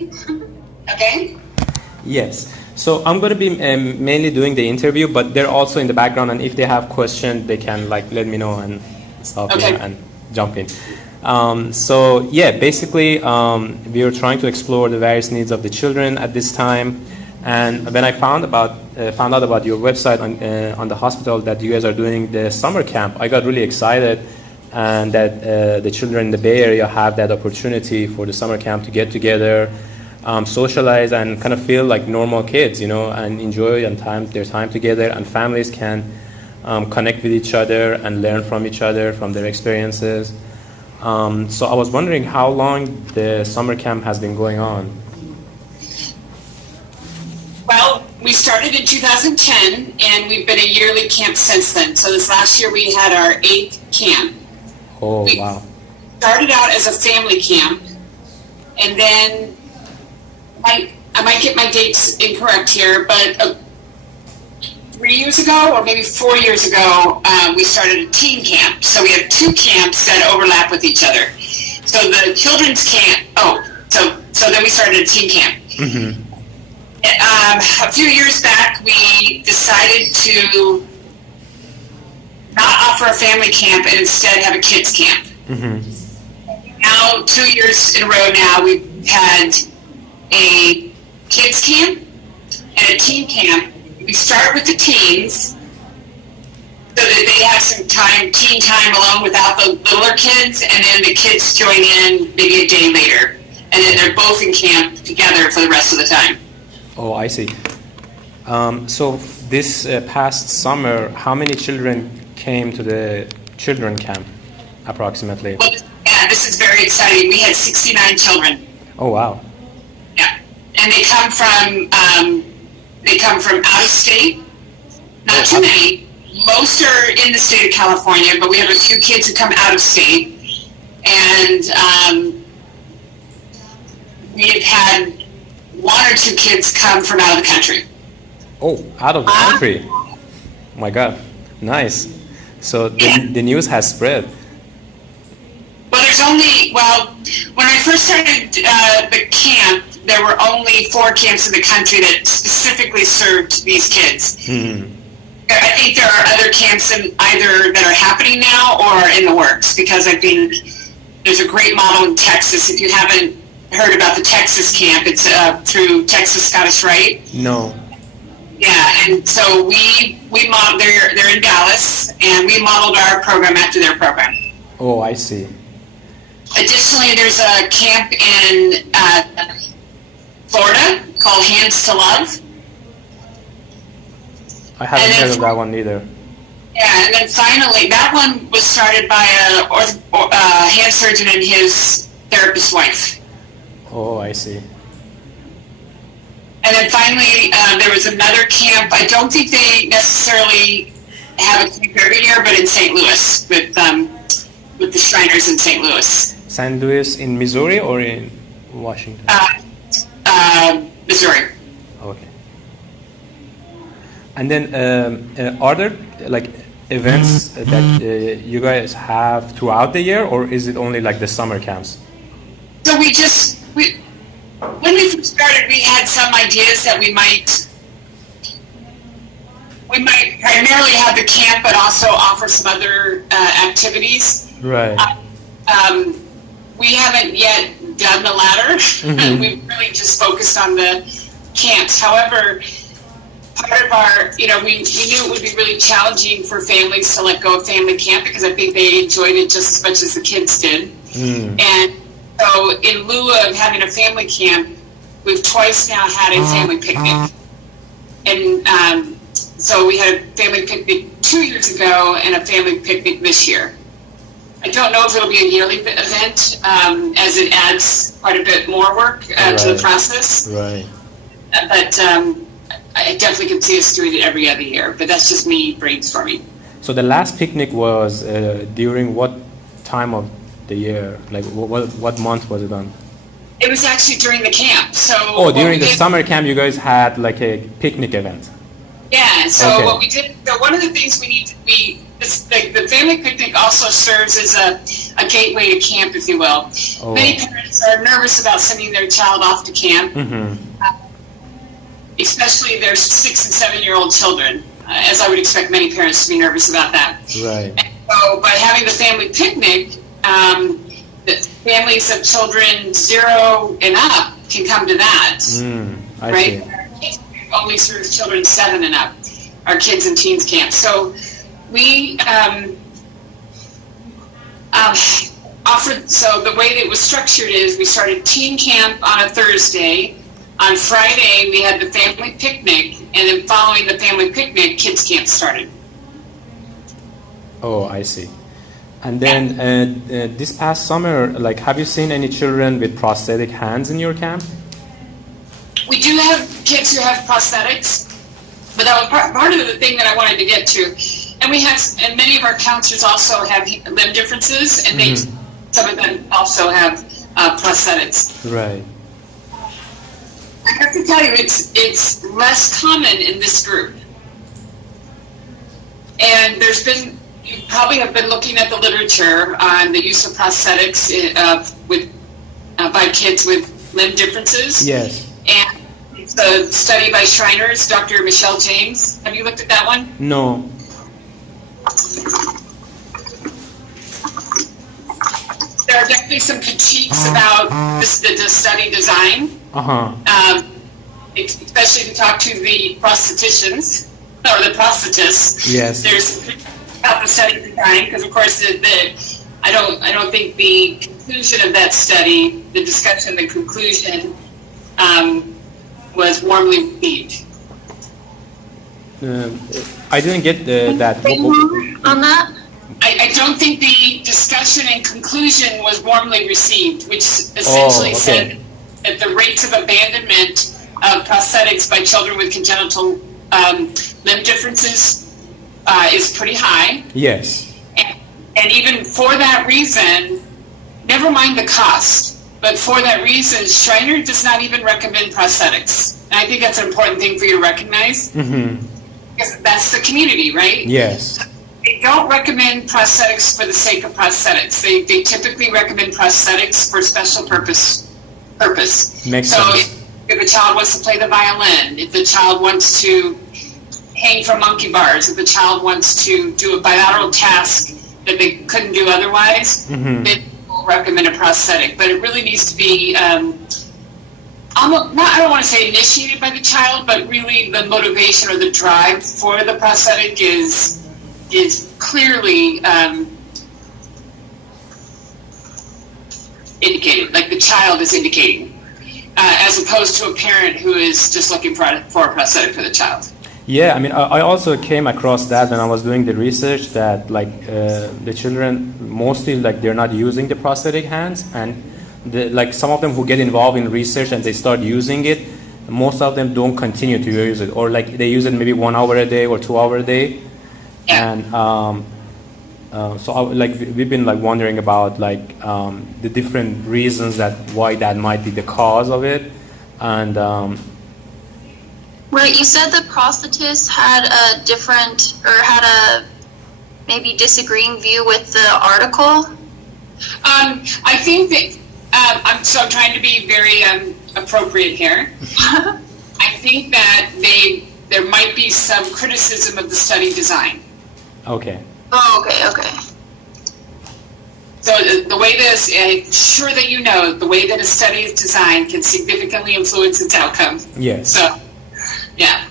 Okay. Yes. So I'm going to be mainly doing the interview, but they're also in the background, and if they have questions, they can like let me know and stop Okay. here and jump in. So yeah, basically, we are trying to explore the various needs of the children at this time. And when I found out about your website on the hospital that you guys are doing the summer camp, I got really excited, and that the children in the Bay Area have that opportunity for the summer camp to get together, socialize, and kind of feel like normal kids, and enjoy their time together, and families can connect with each other and learn from each other, from their experiences. So I was wondering how long the summer camp has been going on. Well, we started in 2010, and we've been a yearly camp since then. So this last year we had our 8th camp. Oh, we wow. started out as a family camp, and then I might get my dates incorrect here, but 3 years ago, or maybe 4 years ago, we started a teen camp. So we have 2 camps that overlap with each other. So the children's camp, so then we started a teen camp. Mm-hmm. A few years back, we decided to not offer a family camp and instead have a kids camp. Mm-hmm. Now, 2 years in a row now, we've had a kids camp and a teen camp. We start with the teens so that they have some teen time alone without the littler kids, and then the kids join in maybe a day later. And then they're both in camp together for the rest of the time. Oh, I see. So this past summer, how many children came to the children camp, approximately? Well, yeah, this is very exciting. We had 69 children. Oh, wow. Yeah, and they come from out of state. Not too many. Most are in the state of California, but we have a few kids who come out of state, and we've had 1 or 2 kids come from out of the country. Oh, out of the country. Oh my God, nice. So the news has spread. Well, when I first started the camp, there were only 4 camps in the country that specifically served these kids. Mm-hmm. I think there are other camps either that are happening now or in the works, because I think there's a great model in Texas. If you haven't heard about the Texas camp, it's through Texas Scottish Rite. No. Yeah, and so we modeled. They're in Dallas, and we modeled our program after their program. Oh, I see. Additionally, there's a camp in Florida called Hands to Love. I haven't heard of that one either. Yeah, and then finally, that one was started by a hand surgeon and his therapist wife. Oh, I see. And then finally, there was another camp. I don't think they necessarily have a camp every year, but in St. Louis with the Shriners in St. Louis. St. Louis in Missouri or in Washington? Missouri. Okay. And then are there like events that you guys have throughout the year, or is it only like the summer camps? So when we first started, we had some ideas that we might primarily have the camp, but also offer some other activities. Right. We haven't yet done the latter. Mm-hmm. We've really just focused on the camps. However, part of our, we knew it would be really challenging for families to let go of family camp, because I think they enjoyed it just as much as the kids did. Mm. And so in lieu of having a family camp, we've twice now had a family picnic. And so we had a family picnic 2 years ago and a family picnic this year. I don't know if it'll be a yearly event, as it adds quite a bit more work to the process. Right. But I definitely could see us doing it every other year. But that's just me brainstorming. So the last picnic was during what time of the year? Like what month was it on? It was actually during the camp. So during the summer camp, you guys had like a picnic event. Yeah. So Okay. what we did. So one of the things the the family picnic also serves as a gateway to camp, if you will. Oh. Many parents are nervous about sending their child off to camp, especially their 6 and 7-year-old children, as I would expect many parents to be nervous about that. Right. And so by having the family picnic, the families of children 0 and up can come to that. I right? see. Only serves children 7 and up, our kids and teens camp. So we offered, so the way that it was structured is we started teen camp on a Thursday. On Friday, we had the family picnic, and then following the family picnic, kids camp started. Oh, I see. And then this past summer, like, have you seen any children with prosthetic hands in your camp? We do have kids who have prosthetics, but that was part of the thing that I wanted to get to. And we have, and many of our counselors also have limb differences, and they, some of them also have prosthetics. Right. I have to tell you, it's less common in this group. And there's been, you probably have been looking at the literature on the use of prosthetics by kids with limb differences. Yes. And it's a study by Shriner's, Dr. Michelle James. Have you looked at that one? No. There are definitely some critiques about the study design. Especially to talk to the prostheticians or the prosthetists. Yes. There's about the study design because, of course, I don't think the conclusion of that study, the discussion, the conclusion, was warmly received. I didn't get that. On that? I don't think the discussion and conclusion was warmly received, which essentially said that the rates of abandonment of prosthetics by children with congenital limb differences is pretty high. Yes. And even for that reason, never mind the cost, but for that reason, Shriner does not even recommend prosthetics. And I think that's an important thing for you to recognize. Because that's the community, right? Yes. They don't recommend prosthetics for the sake of prosthetics. They typically recommend prosthetics for special purpose. Makes so sense. If a child wants to play the violin, if the child wants to hang from monkey bars, if the child wants to do a bilateral task that they couldn't do otherwise, they will recommend a prosthetic. But it really needs to be, I don't want to say initiated by the child, but really the motivation or the drive for the prosthetic is clearly indicated, like the child is indicating. As opposed to a parent who is just looking for a prosthetic for the child. Yeah, I mean, I also came across that when I was doing the research that, like, the children mostly, like, they're not using the prosthetic hands, and like some of them who get involved in research and they start using it, most of them don't continue to use it, or like they use it maybe 1 hour a day or 2 hours a day. Yeah. And so we've been like wondering about like the different reasons that why that might be the cause of it, and Right, you said the prosthetists had a different, or had a maybe disagreeing view with the article. I think that I'm trying to be very appropriate here. I think that there might be some criticism of the study design. okay. Oh, okay. So the way this, I'm sure that you know, the way that a study is designed can significantly influence its outcome. Yes. So, yeah.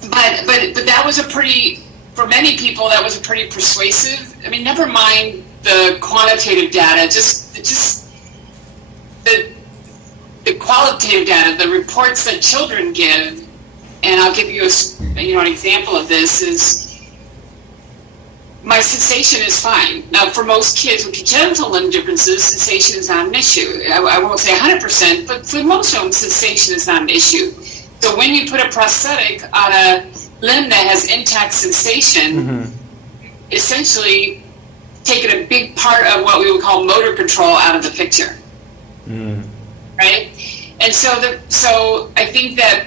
But that was for many people, that was a pretty persuasive, I mean, never mind the quantitative data, just the qualitative data, the reports that children give, and I'll give you an example of this is, my sensation is fine. Now, for most kids with congenital limb differences, sensation is not an issue. I won't say 100%, but for most of them, sensation is not an issue. So when you put a prosthetic on a limb that has intact sensation, essentially taking a big part of what we would call motor control out of the picture, right? And so I think that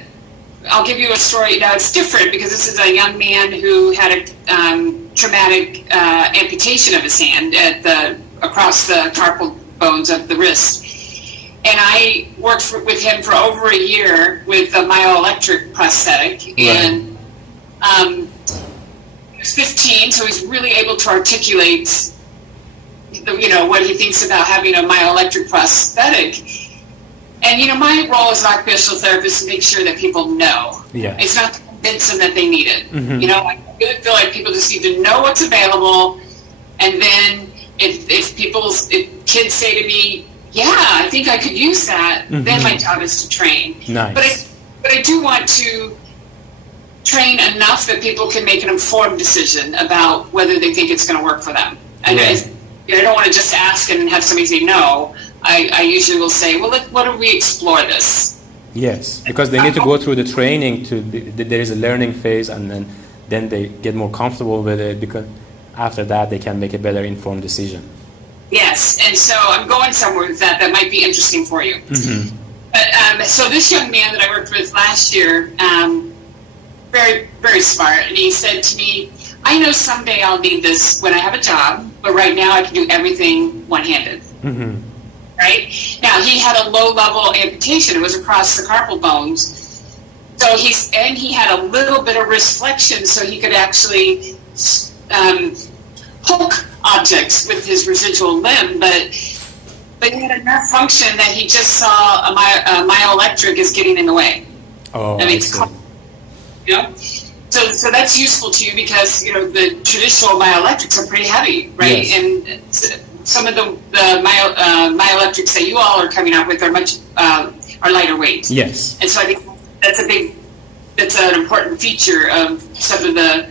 I'll give you a story. Now it's different because this is a young man who had a traumatic amputation of his hand across the carpal bones of the wrist. And I worked with him for over a year with a myoelectric prosthetic. Right. And he was 15, so he's really able to articulate, what he thinks about having a myoelectric prosthetic. And, my role as an occupational therapist is to make sure that people know. Yeah. It's not to convince them that they need it. Mm-hmm. I really feel like people just need to know what's available. And then if kids say to me, yeah, I think I could use that, mm-hmm. then my job is to train. Nice. But I do want to train enough that people can make an informed decision about whether they think it's going to work for them. And I don't want to just ask and have somebody say no. I usually will say, well, why don't we explore this? Yes, because they need to go through the training. There is a learning phase, and then they get more comfortable with it, because after that they can make a better informed decision. Yes, and so I'm going somewhere with that might be interesting for you. Mm-hmm. But, so this young man that I worked with last year, very, very smart, and he said to me, I know someday I'll need this when I have a job, but right now I can do everything one-handed. Mm-hmm. Right? Now, he had a low-level amputation. It was across the carpal bones. So he had a little bit of wrist flexion, so he could actually hook objects with his residual limb, but he had enough function that he just saw a myoelectric as getting in the way. Oh, I see. So that's useful to you because the traditional myoelectrics are pretty heavy, right? Yes. And some of the myoelectrics that you all are coming out with are are lighter weight. Yes. And so I think that's an important feature of some of the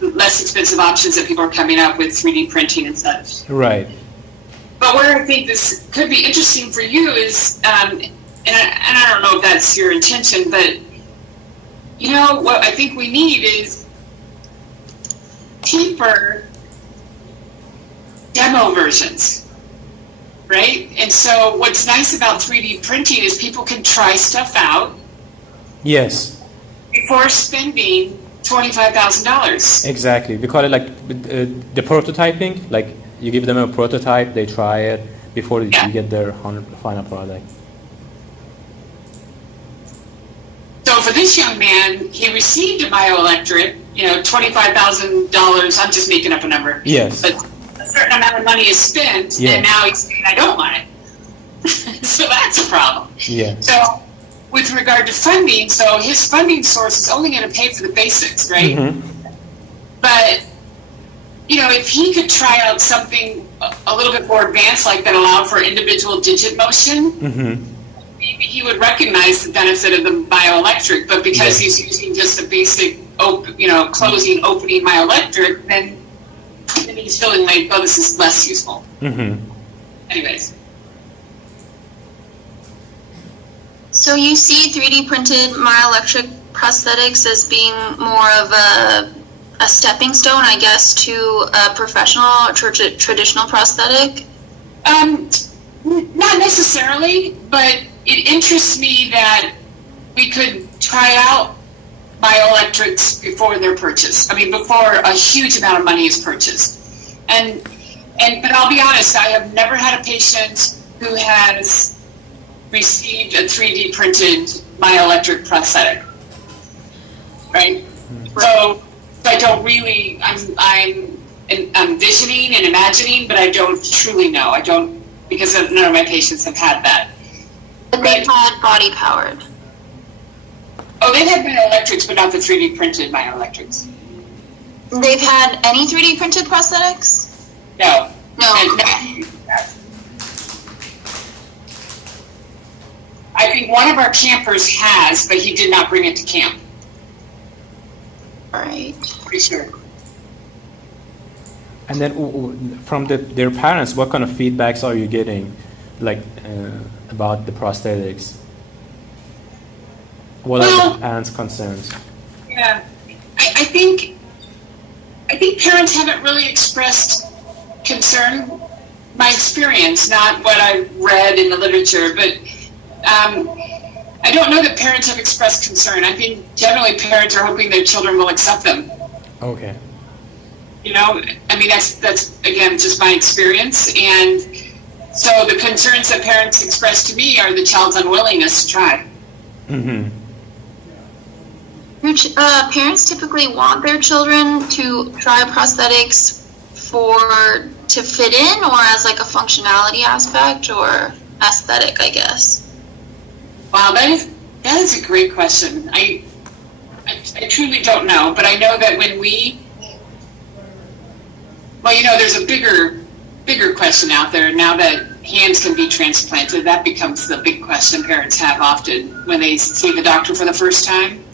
less expensive options that people are coming up with 3D printing and such. Right. But where I think this could be interesting for you is, and I don't know if that's your intention, but what I think we need is cheaper demo versions, right? And so what's nice about 3D printing is people can try stuff out. Yes. Before spending $25,000. Exactly. We call it like the prototyping. Like you give them a prototype, they try it before you get their final product. So for this young man, he received a myoelectric, $25,000. I'm just making up a number. Yes. But a certain amount of money is spent, and now he's saying, I don't want it. So that's a problem. Yeah. So with regard to funding, so his funding source is only going to pay for the basics, right? Mm-hmm. But, if he could try out something a little bit more advanced, like that allowed for individual digit motion, mm-hmm. maybe he would recognize the benefit of the myoelectric, but because he's using just a basic, closing, opening myoelectric, then he's feeling like, oh, this is less useful. Mm-hmm. Anyways. So you see 3D printed myoelectric prosthetics as being more of a stepping stone, I guess, to a professional traditional prosthetic? Not necessarily, but it interests me that we could try out myoelectrics before they're purchased. I mean, before a huge amount of money is purchased. But I'll be honest, I have never had a patient who has received a 3D printed myoelectric prosthetic, right? So I don't really, I'm envisioning and imagining, but I don't truly know. I don't, because none of my patients have had that. But they've had body powered. Oh, they've had myoelectrics, but not the 3D printed myoelectrics. They've had any 3D printed prosthetics? No. No. Okay. I think one of our campers has, but he did not bring it to camp. All right. Pretty sure. And then from their parents, what kind of feedbacks are you getting, about the prosthetics? What are the parents' concerns? Yeah, I think parents haven't really expressed concern. My experience, not what I've read in the literature, but I don't know that parents have expressed concern. I think generally parents are hoping their children will accept them. Okay. You know, I mean, that's again, just my experience. And so the concerns that parents express to me are the child's unwillingness to try. Mm-hmm. Parents typically want their children to try prosthetics to fit in, or as like a functionality aspect, or aesthetic, I guess. Wow, that is a great question. I truly don't know, but I know that when there's a bigger question out there now that hands can be transplanted. That becomes the big question parents have often when they see the doctor for the first time.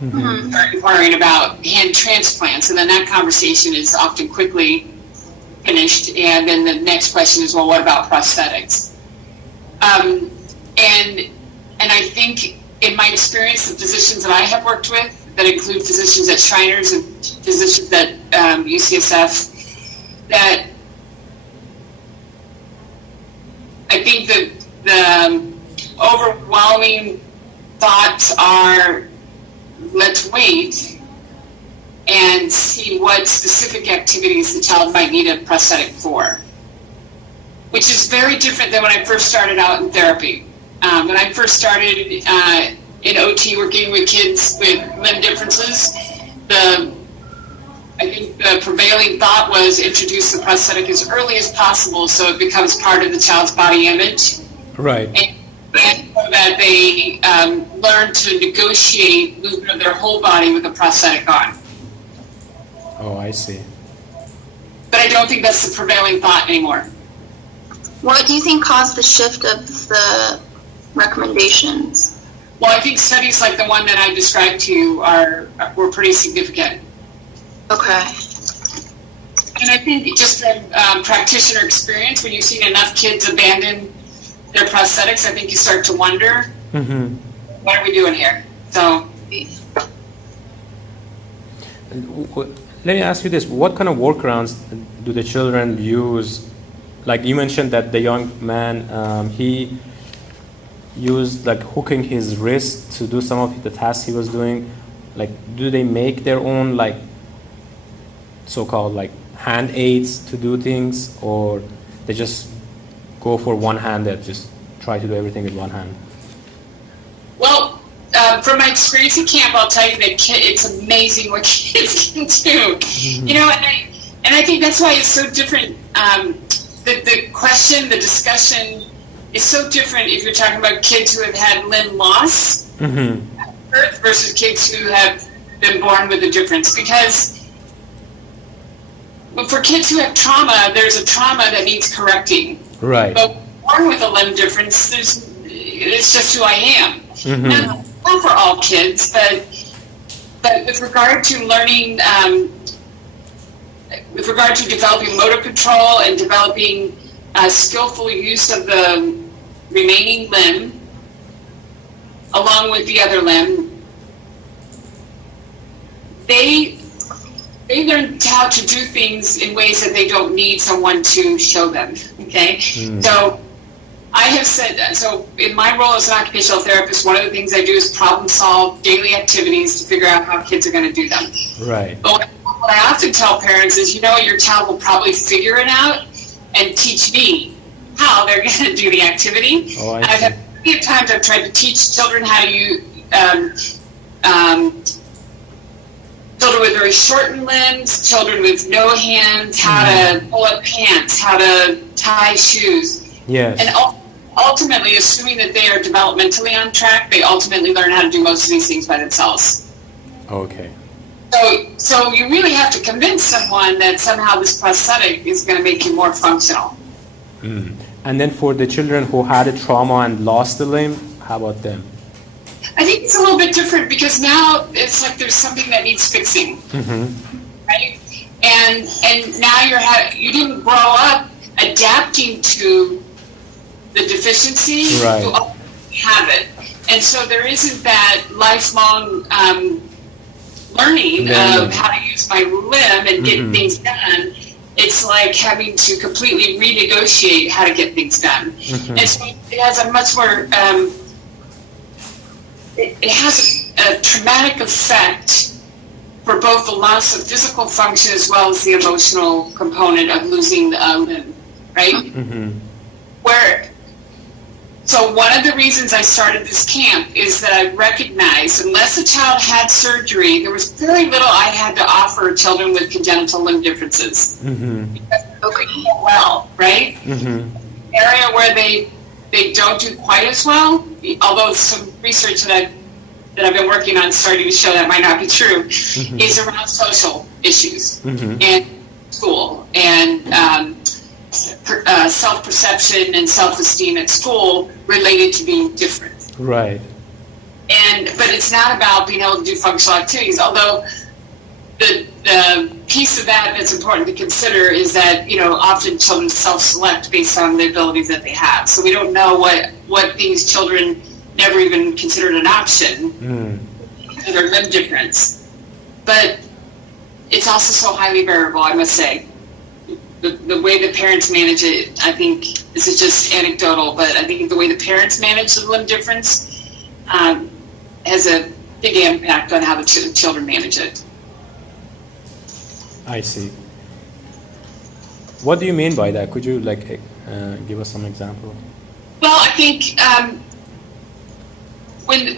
Mm-hmm. Start inquiring about hand transplants, and then that conversation is often quickly finished, and then the next question is, well, what about prosthetics? And I think in my experience, the physicians that I have worked with, that include physicians at Shriners and physicians at UCSF, that I think that the overwhelming thoughts are, let's wait and see what specific activities the child might need a prosthetic for, which is very different than when I first started out in therapy. When I first started in OT working with kids with limb differences, I think the prevailing thought was introduce the prosthetic as early as possible so it becomes part of the child's body image. Right. And so that they learn to negotiate movement of their whole body with a prosthetic on. Oh, I see. But I don't think that's the prevailing thought anymore. What do you think caused the shift of the recommendations? Well, I think studies like the one that I described to you were pretty significant. Okay. And I think just from practitioner experience, when you've seen enough kids abandon their prosthetics, I think you start to wonder, Mm-hmm. what are we doing here? So, Let me ask you this: what kind of workarounds do the children use? Like you mentioned that the young man, he used like hooking his wrist to do some of the tasks he was doing. Like, do they make their own like so-called like hand aids to do things, or they just go for one-handed, just try to do everything with one hand? well, from my experience at camp, I'll tell you that it's amazing what kids can do. Mm-hmm. You know, and I think that's why it's so different. The question, the discussion is so different if you're talking about kids who have had limb loss Mm-hmm. at birth versus kids who have been born with a difference. Because for kids who have trauma, there's a trauma that needs correcting. Right. But born with a limb difference, it's just who I am. Mm-hmm. Now, not for all kids, but with regard to learning, with regard to developing motor control and developing skillful use of the remaining limb, along with the other limb, they learn how to do things in ways that they don't need someone to show them. Okay, So I have said, so in my role as an occupational therapist, one of the things I do is problem solve daily activities to figure out how kids are going to do them. Right. But what I often tell parents is, your child will probably figure it out and teach me how they're going to do the activity. Oh, I and I've see. had plenty of times I've tried to teach children how to use, children with very shortened limbs, children with no hands, how to pull up pants, how to tie shoes. Yes. And ultimately, assuming that they are developmentally on track, they ultimately learn how to do most of these things by themselves. Okay. So you really have to convince someone that somehow this prosthetic is going to make you more functional. Mm. And then for the children who had a trauma and lost the limb, how about them? I think it's a little bit different because now it's like there's something that needs fixing, right? And now you didn't grow up adapting to the deficiency. Right. You already have it, and so there isn't that lifelong learning of how to use my limb and get things done. It's like having to completely renegotiate how to get things done. And so it has a much more it has a traumatic effect for both the loss of physical function as well as the emotional component of losing a limb, right? So one of the reasons I started this camp is that I recognized unless a child had surgery, there was very little I had to offer children with congenital limb differences. Because they're doing well, right? Area where they don't do quite as well, although some research that I've been working on starting to show that might not be true, is around social issues and school and self-perception and self-esteem at school related to being different. Right. But it's not about being able to do functional activities, although the piece of that that's important to consider is that, often children self-select based on the abilities that they have. So we don't know what these children never even considered an option, their limb difference. But it's also so highly variable, I must say. The way the parents manage it, I think, this is just anecdotal, but I think the way the parents manage the limb difference has a big impact on how the children manage it. I see. What do you mean by that? Could you give us some example? Well, I think when